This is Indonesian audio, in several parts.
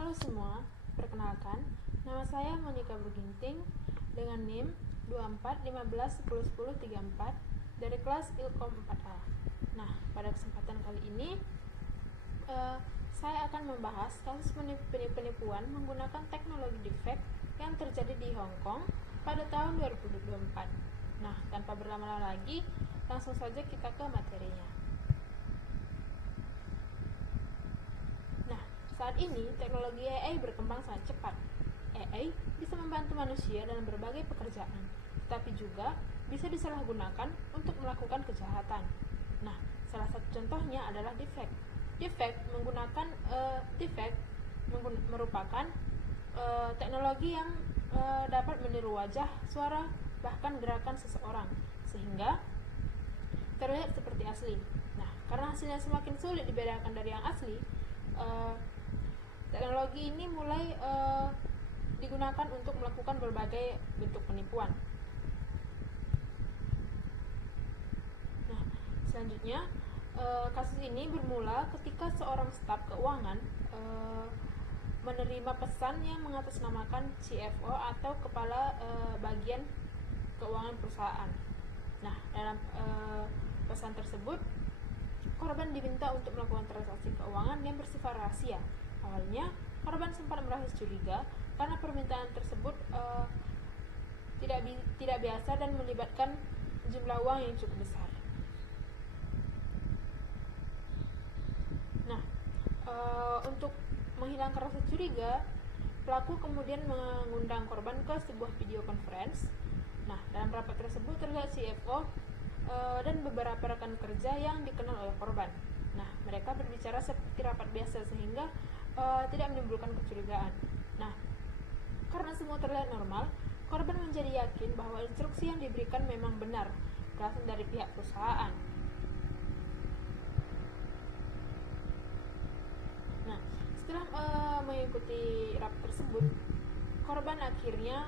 Halo semua, perkenalkan, nama saya Monica Berginting dengan NIM 2415101034 dari kelas Ilkom 4A. Nah, pada kesempatan kali ini saya akan membahas kasus penipuan menggunakan teknologi deepfake yang terjadi di Hong Kong pada tahun 2024. Nah, tanpa berlama-lama lagi, langsung saja kita ke materinya. Nah, saat ini teknologi AI berkembang sangat cepat. AI bisa membantu manusia dalam berbagai pekerjaan, tetapi juga bisa disalahgunakan untuk melakukan kejahatan. Nah, salah satu contohnya adalah deepfake. Deepfake merupakan teknologi yang dapat meniru wajah, suara, bahkan gerakan seseorang sehingga terlihat seperti asli. Nah, karena hasilnya semakin sulit dibedakan dari yang asli, teknologi ini mulai digunakan untuk melakukan berbagai bentuk penipuan. Nah, selanjutnya kasus ini bermula ketika seorang staf keuangan menerima pesan yang mengatasnamakan CFO atau kepala bagian keuangan perusahaan. Nah, dalam pesan tersebut, korban diminta untuk melakukan transaksi keuangan yang bersifat rahasia. Awalnya, korban sempat merasa curiga karena permintaan tersebut tidak biasa dan melibatkan jumlah uang yang cukup besar. Nah, untuk menghilangkan rasa curiga, pelaku kemudian mengundang korban ke sebuah video conference. Nah, dalam rapat tersebut terlihat CFO dan beberapa rekan kerja yang dikenal oleh korban. Nah, mereka berbicara seperti rapat biasa sehingga tidak menimbulkan kecurigaan. Nah, karena semua terlihat normal, korban menjadi yakin bahwa instruksi yang diberikan memang benar, berasal dari pihak perusahaan. Nah, setelah mengikuti rapat tersebut, korban akhirnya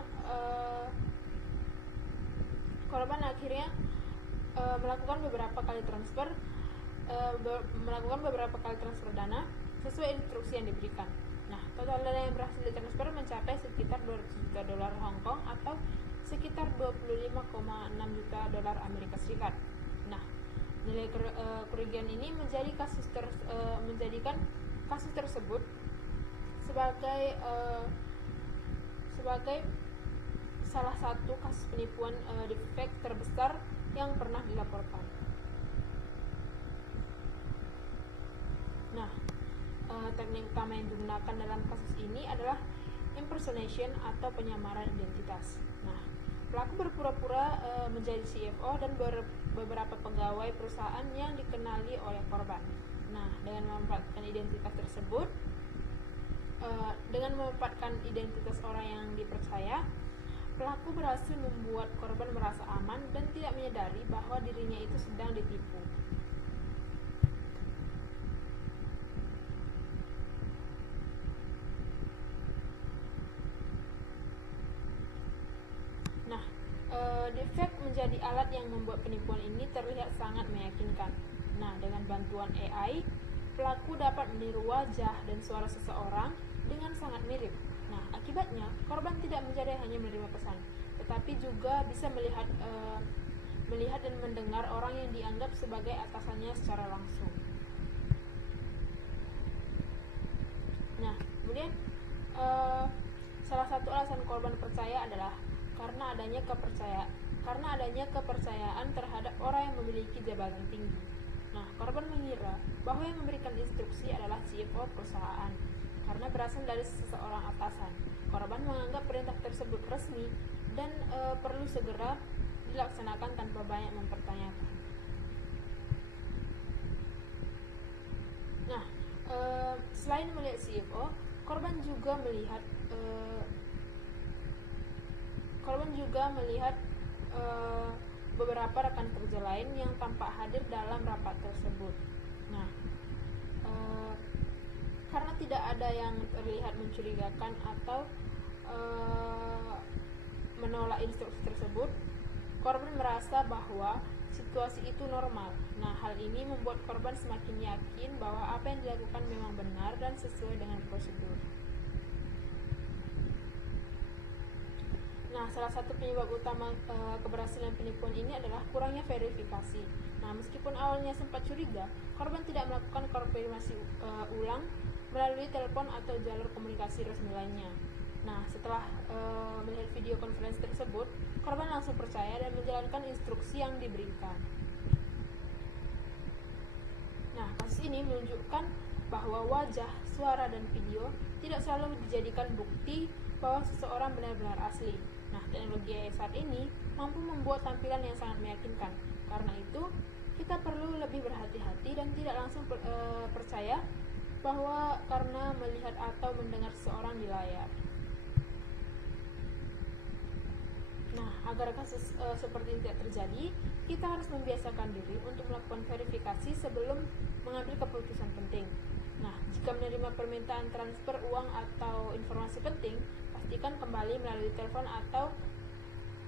melakukan beberapa kali transfer dana sesuai instruksi yang diberikan. Nah, total dana yang berhasil ditransfer mencapai sekitar 200 juta dolar Hong Kong atau sekitar 25,6 juta dolar Amerika Serikat. Nah, nilai kerugian ini menjadikan kasus tersebut sebagai salah satu kasus penipuan deepfake terbesar yang pernah dilaporkan. Nah, teknik utama yang digunakan dalam kasus ini adalah impersonation atau penyamaran identitas. Nah, pelaku berpura-pura menjadi CFO dan beberapa pegawai perusahaan yang dikenali oleh korban. Nah, dengan memanfaatkan identitas orang yang dipercaya, pelaku berhasil membuat korban merasa aman dan tidak menyadari bahwa dirinya itu sedang ditipu. Nah, deepfake menjadi alat yang membuat penipuan ini terlihat sangat meyakinkan. Nah, dengan bantuan AI, pelaku dapat meniru wajah dan suara seseorang dengan sangat mirip. Nah, akibatnya korban tidak menjadi hanya menerima pesan, tetapi juga bisa melihat dan mendengar orang yang dianggap sebagai atasannya secara langsung. Nah, kemudian salah satu alasan korban percaya adalah karena adanya kepercayaan terhadap orang yang memiliki jabatan tinggi. Nah, korban mengira bahwa yang memberikan instruksi adalah CFO perusahaan karena berasal dari seseorang atasan. Korban menganggap perintah tersebut resmi dan perlu segera dilaksanakan tanpa banyak mempertanyakan. Nah, selain melihat CFO, korban juga melihat beberapa rekan kerja lain yang tampak hadir dalam rapat tersebut. Nah, karena tidak ada yang terlihat mencurigakan atau menolak instruksi tersebut, korban merasa bahwa situasi itu normal. Nah, hal ini membuat korban semakin yakin bahwa apa yang dilakukan memang benar dan sesuai dengan prosedur. Nah, salah satu penyebab utama keberhasilan penipuan ini adalah kurangnya verifikasi. Nah, meskipun awalnya sempat curiga, korban tidak melakukan konfirmasi ulang melalui telepon atau jalur komunikasi resmi lainnya. Nah, setelah melihat video conference tersebut, korban langsung percaya dan menjalankan instruksi yang diberikan. Nah, kasus ini menunjukkan bahwa wajah, suara, dan video tidak selalu dijadikan bukti bahwa seseorang benar-benar asli. Nah, teknologi AI saat ini mampu membuat tampilan yang sangat meyakinkan. Karena itu, kita perlu lebih berhati-hati dan tidak langsung percaya bahwa karena melihat atau mendengar seseorang di layar. Nah, agar kasus seperti ini tidak terjadi, kita harus membiasakan diri untuk melakukan verifikasi sebelum mengambil keputusan penting. Nah, jika menerima permintaan transfer uang atau informasi penting, pastikan kembali melalui telepon atau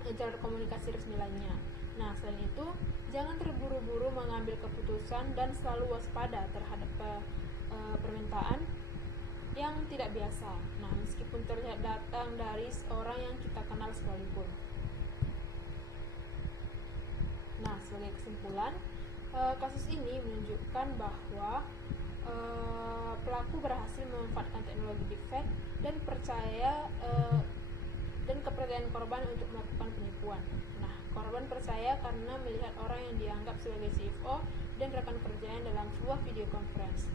jalur komunikasi resmi lainnya. Nah, selain itu, jangan terburu-buru mengambil keputusan dan selalu waspada terhadap permintaan yang tidak biasa. Nah, meskipun terlihat datang dari seorang yang kita kenal sekalipun. Nah, sebagai kesimpulan, kasus ini menunjukkan bahwa pelaku berhasil memanfaatkan teknologi deepfake dan kepercayaan korban untuk melakukan penipuan. Nah, korban percaya karena melihat orang yang dianggap sebagai CFO dan rekan kerjanya dalam sebuah video conference.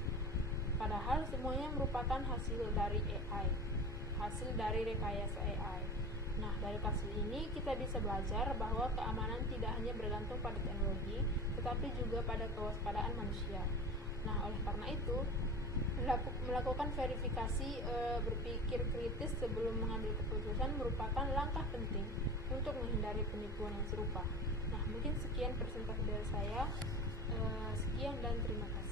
Padahal semuanya merupakan hasil dari AI, hasil dari rekayasa AI. Nah, dari kasus ini kita bisa belajar bahwa keamanan tidak hanya bergantung pada teknologi, tetapi juga pada kewaspadaan manusia. Nah, oleh karena itu, melakukan verifikasi, berpikir kritis sebelum mengambil keputusan merupakan langkah penting untuk menghindari penipuan yang serupa. Nah, mungkin sekian presentasi dari saya. Sekian dan terima kasih.